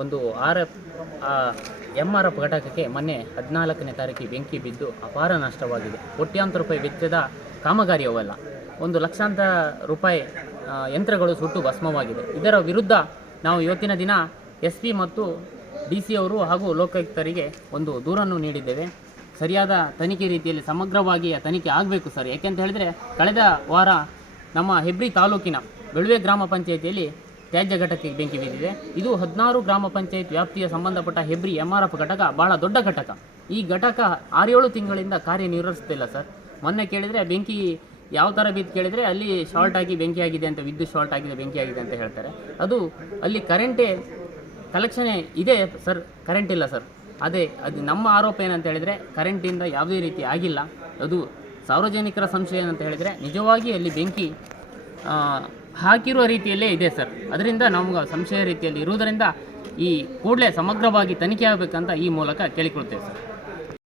ಒಂದು MRF ಘಟಕಕ್ಕೆ ಮೊನ್ನೆ 14ನೇ ತಾರೀಕಿಗೆ ಬೆಂಕಿ ಬಿದ್ದು ಅಪಾರ ನಷ್ಟವಾಗಿದೆ. ಕೋಟ್ಯಾಂತರ ರೂಪಾಯಿ ವೆಚ್ಚದ ಕಾಮಗಾರಿ ಅವೆಲ್ಲ. 1 ಲಕ್ಷಾಂತರ ರೂಪಾಯಿ ಯಂತ್ರಗಳು ಸುಟ್ಟು ಭಸ್ಮವಾಗಿದೆ. ಇದರ ವಿರುದ್ಧ ನಾವು ಇವತ್ತಿನ ದಿನ SP ಮತ್ತು DC ಅವರು ಹಾಗೂ ಲೋಕಾಯುಕ್ತರಿಗೆ ಒಂದು ದೂರನ್ನು ನೀಡಿದ್ದೇವೆ. ಸರಿಯಾದ ತನಿಖೆ ರೀತಿಯಲ್ಲಿ ಸಮಗ್ರವಾಗಿ ತನಿಖೆ ಆಗಬೇಕು ಸರ್. ಯಾಕೆಂತ ಹೇಳಿದರೆ ಕಳೆದ ವಾರ ನಮ್ಮ ಹೆಬ್ರಿ ತಾಲೂಕಿನ ಬೆಳುವೆ ಗ್ರಾಮ ಪಂಚಾಯಿತಿಯಲ್ಲಿ ತ್ಯಾಜ್ಯ ಘಟಕಕ್ಕೆ ಬೆಂಕಿ ಬಿದ್ದಿದೆ. ಇದು 16 ಗ್ರಾಮ ಪಂಚಾಯತ್ ವ್ಯಾಪ್ತಿಯ ಸಂಬಂಧಪಟ್ಟ ಹೆಬ್ರಿ MRF ಘಟಕ, ಭಾಳ ದೊಡ್ಡ ಘಟಕ. ಈ ಘಟಕ 6-7 ತಿಂಗಳಿಂದ ಕಾರ್ಯನಿರ್ವಹಿಸ್ತಿಲ್ಲ ಸರ್. ಮೊನ್ನೆ ಕೇಳಿದರೆ ಬೆಂಕಿ ಯಾವ ಥರ ಬಿದ್ದು ಕೇಳಿದರೆ ಅಲ್ಲಿ ಶಾರ್ಟ್ ಆಗಿ ಬೆಂಕಿ ಆಗಿದೆ ಅಂತ, ವಿದ್ಯುತ್ ಶಾರ್ಟ್ ಆಗಿದೆ ಬೆಂಕಿ ಆಗಿದೆ ಅಂತ ಹೇಳ್ತಾರೆ. ಅದು ಅಲ್ಲಿ ಕರೆಂಟೇ ಕಲೆಕ್ಷನ್ ಇದೆ ಸರ್, ಕರೆಂಟ್ ಇಲ್ಲ ಸರ್. ಅದು ನಮ್ಮ ಆರೋಪ ಏನಂತ ಹೇಳಿದರೆ ಕರೆಂಟಿಂದ ಯಾವುದೇ ರೀತಿ ಆಗಿಲ್ಲ. ಅದು ಸಾರ್ವಜನಿಕರ ಸಂಶಯ ಏನಂತ ಹೇಳಿದರೆ ನಿಜವಾಗಿ ಅಲ್ಲಿ ಬೆಂಕಿ ಹಾಕಿರುವ ರೀತಿಯಲ್ಲೇ ಇದೆ ಸರ್. ಅದರಿಂದ ನಮ್ಗೆ ಸಂಶಯ ರೀತಿಯಲ್ಲಿ ಇರುವುದರಿಂದ ಈ ಕೂಡಲೇ ಸಮಗ್ರವಾಗಿ ತನಿಖೆ ಆಗಬೇಕಂತ ಈ ಮೂಲಕ ಕೇಳಿಕೊಳ್ತೇವೆ ಸರ್.